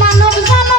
মানব জানা